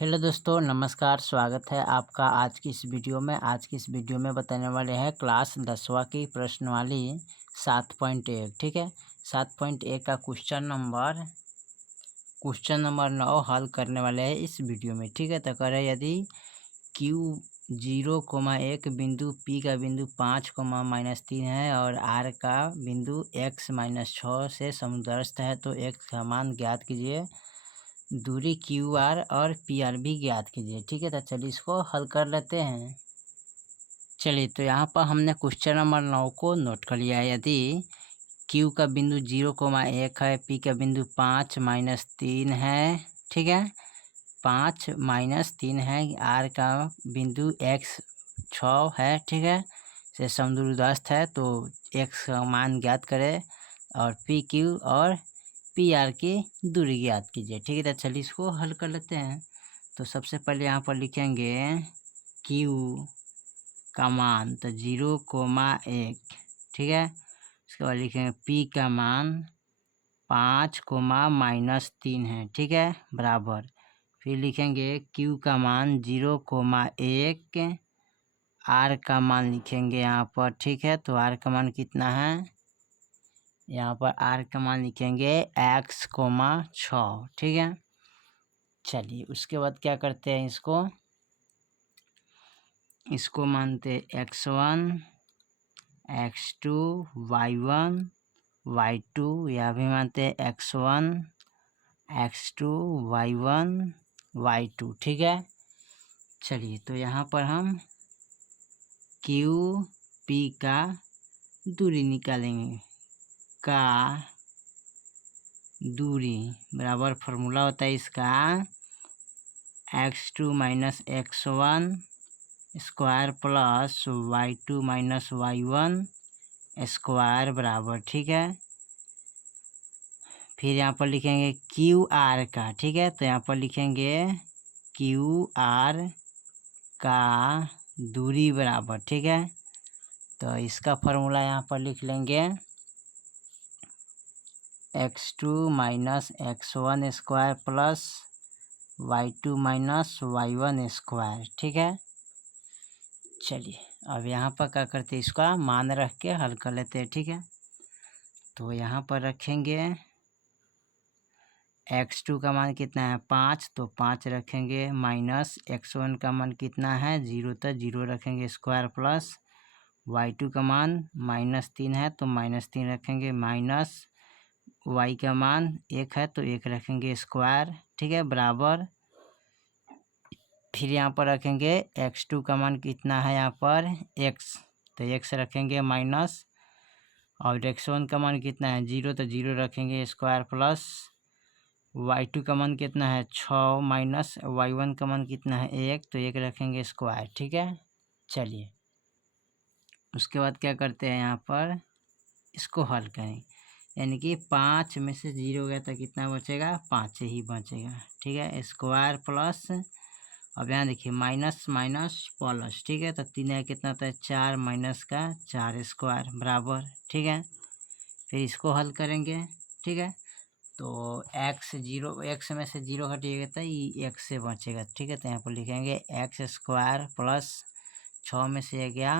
Hello दोस्तों, नमस्कार। स्वागत है आपका आज की इस वीडियो में। आज की इस वीडियो में बताने वाले हैं क्लास 10वां की प्रश्नावली 7.1। ठीक है, 7.1 का क्वेश्चन नंबर 9 हल करने वाले हैं इस वीडियो में। ठीक है, तो कह रहे यदि Q 0,1 बिंदु P का बिंदु 5, -3 है और R का बिंदु x-6 से समुद्रस्थ है तो x का मान ज्ञात कीजिए। दूरी QR और PR भी ज्ञात कीजिए। ठीक है, तो चलिए इसको हल कर लेते हैं। चलिए, तो यहाँ पर हमने क्वेश्चन नंबर 9 को नोट कर लिया है। यदि Q का बिंदु 0,1 है, P का बिंदु 5-3 है, ठीक है, 5-3 है, R का बिंदु x 6 है, ठीक है, से समुद्रस्थ है तो x का मान ज्ञात करें और PQ और PR की दूरी ज्ञात कीजिए। ठीक है, तो चलिए इसको हल कर लेते हैं। तो सबसे पहले यहाँ पर लिखेंगे Q का मान तो 0,1, ठीक है। उसके बाद लिखेंगे P का मान 5, -3 है, ठीक है, बराबर। फिर लिखेंगे Q का मान 0,1, R का मान लिखेंगे यहाँ पर, ठीक है। तो R का मान कितना है, यहाँ पर R का मान लिखेंगे x,6, ठीक है। चलिए उसके बाद क्या करते हैं, इसको मानते x1, x2, y1, y2, यह भी मानते x1, x2, y1, y2, ठीक है। चलिए, तो यहाँ पर हम Q P का दूरी निकालेंगे। का दूरी बराबर फार्मूला होता है इसका x2 - x1 square plus y2 - y1 square बराबर, ठीक है। फिर यहाँ पर लिखेंगे QR का, ठीक है। तो यहाँ पर लिखेंगे QR का दूरी बराबर, ठीक है। तो इसका फार्मूला यहाँ पर लिख लेंगे x2 - x1 square plus y2 - y1 square, ठीक है। चलिए अब यहाँ पर क्या करते हैं, इसका मान रख के हल कर लेते हैं, ठीक है। तो यहाँ पर रखेंगे x2 का मान कितना है 5, तो 5 रखेंगे, माइनस x1 का मान कितना है 0, तो 0 रखेंगे स्क्वायर प्लस y2 का मान -3 है तो -3 रखेंगे, माइनस y का मान 1 है तो 1 रखेंगे स्क्वायर, ठीक है, बराबर। फिर यहाँ पर रखेंगे x2 का मान कितना है यहाँ पर x, तो x रखेंगे माइनस, और x1 का मान कितना है 0, तो 0 रखेंगे स्क्वायर प्लस y2 का मान कितना है 6, माइनस y1 का मान कितना है 1, तो 1 रखेंगे स्क्वायर, ठीक है। चलिए उसके बाद क्या करते हैं, यहाँ पर इसको हल करें, यानी कि 5 में से 0 गया तो कितना बचेगा 5 ही बचेगा, ठीक है, स्क्वायर प्लस, अब यहाँ देखिए माइनस माइनस प्लस, ठीक है। तो 3 है कितना होता है 4, माइनस का 4 स्क्वायर बराबर, ठीक है। फिर इसको हल करेंगे, ठीक है। तो x में से 0 हटिएगा तो ये x से बचेगा, ठीक है। तो यहाँ पर लिखेंगे x स्क्वायर प्लस 6 में से गया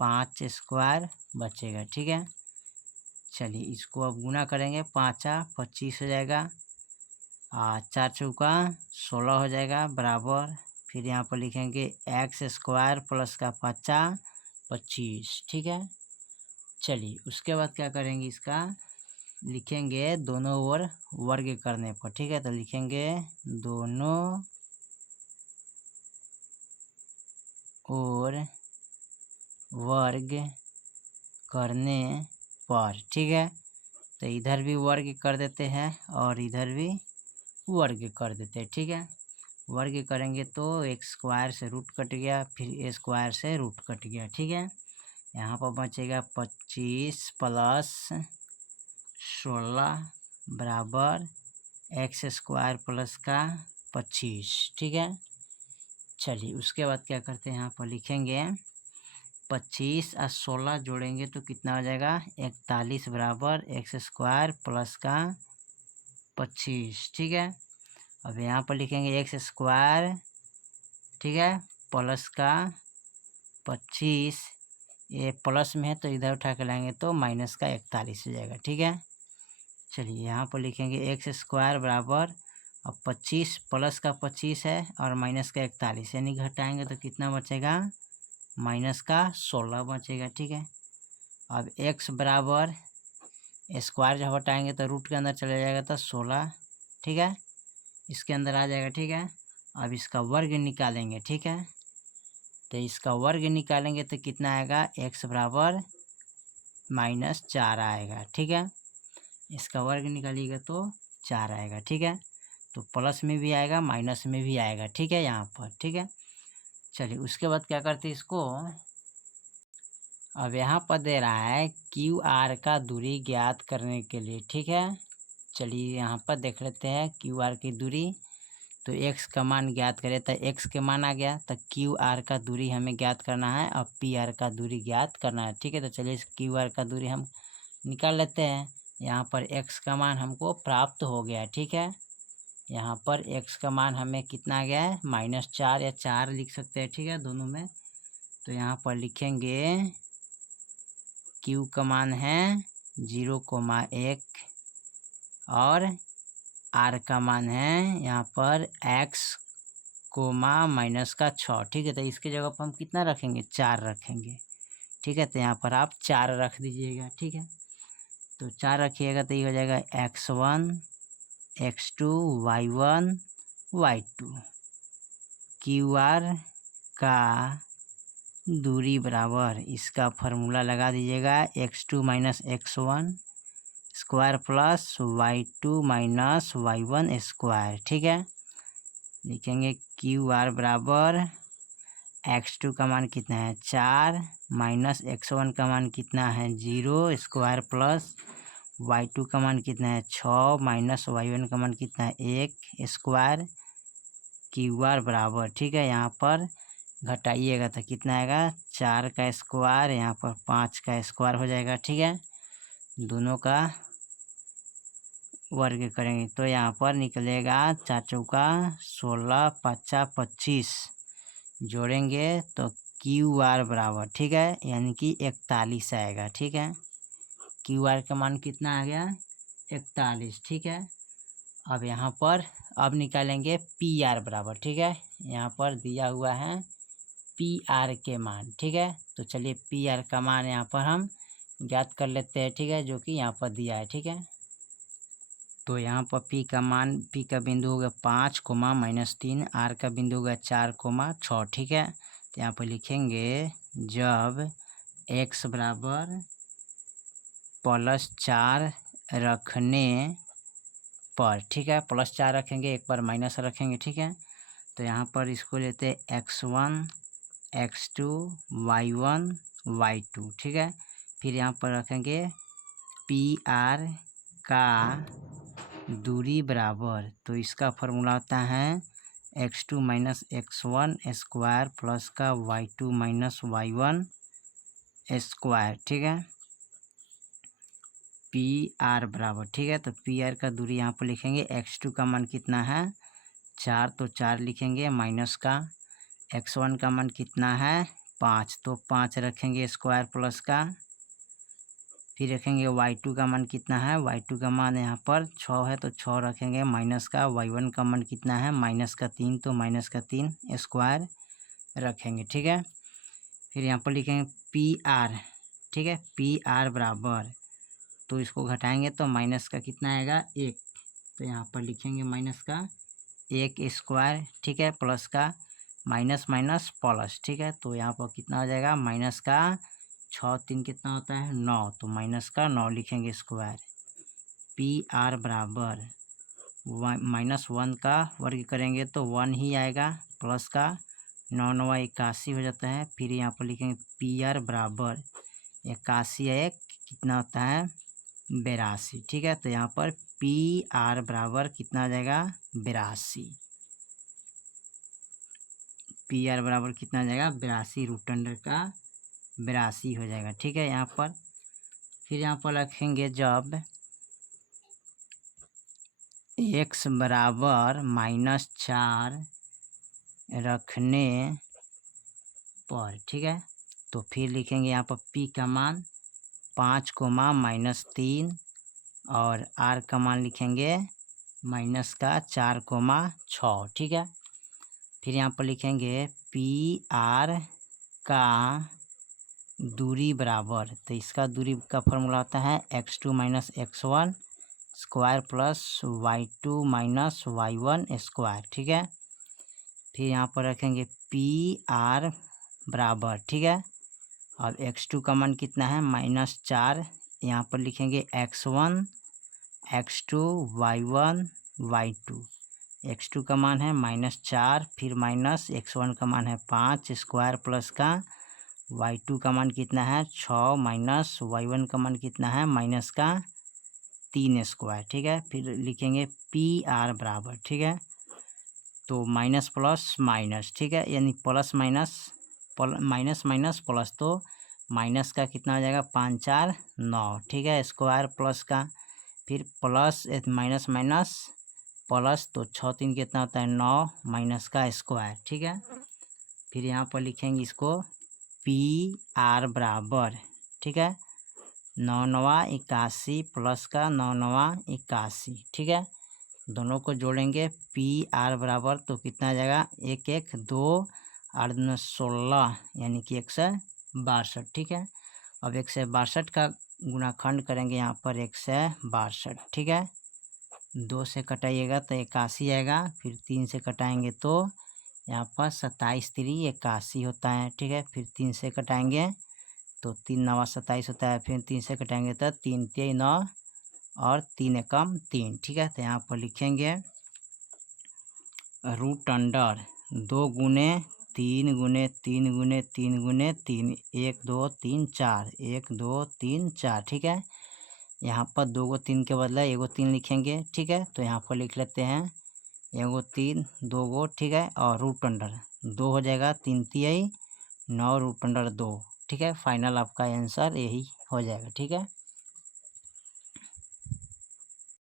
5 स्क्वायर बचेगा, ठीक है। चलिए इसको अब गुना करेंगे, 5×25 हो जाएगा, 4 चौका 16 हो जाएगा बराबर। फिर यहाँ पर लिखेंगे x स्क्वायर प्लस का 5 25, ठीक है। चलिए उसके बाद क्या करेंगे, इसका लिखेंगे दोनों ओर वर्ग करने पर, ठीक है। तो लिखेंगे दोनों ओर वर्ग करने पर, ठीक है। तो इधर भी वर्ग कर देते हैं और इधर भी वर्ग कर देते हैं, ठीक है। वर्ग करेंगे तो x स्क्वायर से रूट कट गया, फिर a स्क्वायर से रूट कट गया, ठीक है। यहाँ पर बचेगा 25 प्लस 16 बराबर x स्क्वायर प्लस का 25, ठीक है। चलिए उसके बाद क्या करते हैं, यहाँ पर लिखेंगे 25 और 16 जोड़ेंगे तो कितना हो जाएगा 41 बराबर x स्क्वायर प्लस का 25, ठीक है। अब यहाँ पर लिखेंगे एक्स स्क्वायर, ठीक है, प्लस का 25, ये प्लस में है तो इधर उठा के लाएंगे तो माइनस का 41 हो जाएगा, ठीक है। चलिए यहाँ पर लिखेंगे एक्स स्क्वायर बराबर, अब 25 प्लस का 25 है और माइनस का 41, यानी घटाएंगे तो कितना बचेगा, माइनस का 16 बचेगा, ठीक है। अब एक्स बराबर स्क्वायर जब हटाएंगे तो रूट के अंदर चला जाएगा तो 16, ठीक है, इसके अंदर आ जाएगा, ठीक है। अब इसका वर्ग निकालेंगे, ठीक है, तो इसका वर्ग निकालेंगे तो कितना आएगा, एक्स बराबर -4 आएगा, ठीक है। इसका वर्ग निकालिएगा तो 4 आएगा, ठीक है। तो प्लस में भी आएगा माइनस में भी आएगा, ठीक है, यहाँ पर, ठीक है। चलिए उसके बाद क्या करते हैं इसको, अब यहाँ पर दे रहा है क्यू आर का दूरी ज्ञात करने के लिए, ठीक है। चलिए यहाँ पर देख लेते हैं क्यू आर की दूरी, तो एक्स का मान ज्ञात करें तो एक्स के मान आ गया, तो क्यू आर का दूरी हमें ज्ञात करना है और पी आर का दूरी ज्ञात करना है, ठीक है। तो चलिए इस क्यू आर का दूरी हम निकाल लेते हैं। यहाँ पर एक्स का मान हमको प्राप्त हो गया, ठीक है। यहाँ पर एक्स का मान हमें कितना आ गया है, -4 या 4 लिख सकते हैं, ठीक है, दोनों में। तो यहाँ पर लिखेंगे क्यू का मान है 0,1 और आर का मान है यहाँ पर x, -6, ठीक है। तो इसके जगह पर हम कितना रखेंगे, 4 रखेंगे, ठीक है। तो यहाँ पर आप 4 रख दीजिएगा, ठीक है। तो 4 रखिएगा तो ये हो जाएगा x1, x2, y1, y2। Q R का दूरी बराबर, इसका फार्मूला लगा दीजिएगा, x2 - x1 square plus y2 - y1 square, ठीक है। लिखेंगे क्यू आर बराबर x2 का मान कितना है 4 -x1 का मान कितना है 0 स्क्वायर प्लस y2 का मान कितना है 6 -y1 का मान कितना है 1 स्क्वायर, क्यू आर बराबर, ठीक है। यहाँ पर घटाइएगा तो कितना आएगा, 4 का स्क्वायर, यहाँ पर 5 का स्क्वायर हो जाएगा, ठीक है। दोनों का वर्ग करेंगे तो यहाँ पर निकलेगा 4 चौका 16, 5 25, जोड़ेंगे तो क्यू आर बराबर, ठीक है, यानी कि 41 आएगा, ठीक है। क्यू आर का मान कितना आ गया, 41, ठीक है। अब यहाँ पर अब निकालेंगे पी आर बराबर, ठीक है। यहाँ पर दिया हुआ है पी आर के मान, ठीक है। तो चलिए पी आर का मान यहाँ पर हम ज्ञात कर लेते हैं, ठीक है, जो कि यहाँ पर दिया है, ठीक है। तो यहाँ पर पी का मान, पी का बिंदु होगा 5, -3, आर का बिंदु होगा 4, 6, ठीक है। तो यहाँ पर लिखेंगे जब x बराबर +4 रखने पर, ठीक है, +4 रखेंगे, एक बार माइनस रखेंगे, ठीक है। तो यहाँ पर इसको लेते हैं x1, x2, y1, y2, ठीक है। फिर यहाँ पर रखेंगे पी आर का दूरी बराबर, तो इसका फार्मूला होता है x2 - x1 स्क्वायर प्लस का y2 - y1 स्क्वायर, ठीक है। पी आर बराबर, ठीक है। तो पी आर का दूरी यहाँ पर लिखेंगे, x2 का मान कितना है 4, तो 4 लिखेंगे, माइनस का x1 का मान कितना है 5, तो 5 रखेंगे स्क्वायर प्लस का, फिर रखेंगे y2 का मान कितना है, y2 का मान यहाँ पर 6 है तो 6 रखेंगे, माइनस का y1 का मान कितना है -3, तो -3 स्क्वायर रखेंगे, ठीक है। फिर यहाँ पर लिखेंगे पी आर, ठीक है, पी आर बराबर, तो इसको घटाएंगे तो माइनस का कितना आएगा 1, तो यहाँ पर लिखेंगे माइनस का 1 स्क्वायर, ठीक है, प्लस का माइनस माइनस प्लस, ठीक है। तो यहाँ पर कितना हो जाएगा, माइनस का 6 3 कितना होता है 9, तो माइनस का 9 लिखेंगे स्क्वायर। पी आर बराबर -1 का वर्ग करेंगे तो 1 ही आएगा, प्लस का 9 9 81 हो जाता है। फिर यहाँ पर लिखेंगे पी आर बराबर 81 1 कितना होता है 82, ठीक है। तो यहाँ पर पी आर बराबर कितना आ जाएगा 82, पी आर बराबर कितना आ जाएगा 82, रूट अंडर का 82 हो जाएगा, ठीक है। यहाँ पर फिर यहाँ पर रखेंगे जब x बराबर -4 रखने पर, ठीक है। तो फिर लिखेंगे यहाँ पर p का मान 5 कोमा -3 और r का मान लिखेंगे -4 कोमा 6, ठीक है। फिर यहाँ पर लिखेंगे पी आर का दूरी बराबर, तो इसका दूरी का फॉर्मूला होता है x2 - x1 square plus y2 - y1 square, ठीक है। फिर यहाँ पर रखेंगे पी आर बराबर, ठीक है। अब x2 का मान कितना है -4, यहाँ पर लिखेंगे x1 x2 y1 y2। x2 का मान है -4, फिर माइनस x1 का मान है 5 स्क्वायर प्लस का y2 का मान कितना है 6 माइनस y1 का मान कितना है -3 स्क्वायर, ठीक है। फिर लिखेंगे पी आर बराबर, ठीक है। तो माइनस प्लस माइनस, ठीक है, यानी plus minus minus minus plus, तो माइनस का कितना हो जाएगा 5 4 9, ठीक है, स्क्वायर प्लस का फिर प्लस माइनस माइनस प्लस, तो 6 3 कितना होता है 9 माइनस का स्क्वायर, ठीक है। फिर यहाँ पर लिखेंगे इसको पी आर बराबर, ठीक है, 9 9 81 प्लस का 9 9 81, ठीक है। दोनों को जोड़ेंगे पी आर बराबर, तो कितना आ जाएगा 1 1 2 8 9 16, यानी कि 162, ठीक है। अब 162 का गुणाखंड करेंगे यहाँ पर 162, ठीक है। 2 से कटाइएगा तो 81 आएगा, फिर 3 से कटाएंगे तो यहाँ पर 27 3 81 होता है, ठीक है। फिर 3 से कटाएंगे तो 3 9 27 होता है, फिर 3 से कटाएंगे तो 3 3 9 और 3 एकम 3, ठीक है। तो यहाँ पर लिखेंगे रूट अंडर 2 गुने 3 गुने 3 गुने 3 गुने 3 1 2 3 4 1 2 3 4, ठीक है। यहाँ पर 2 को 3 के बदले 1 3 लिखेंगे, ठीक है। तो यहाँ पर लिख लेते हैं 1 3 2 गो, ठीक है, और रूट अंडर 2 हो जाएगा 3 3 9 रूट अंडर 2, ठीक है। फाइनल आपका आंसर यही हो जाएगा, ठीक है।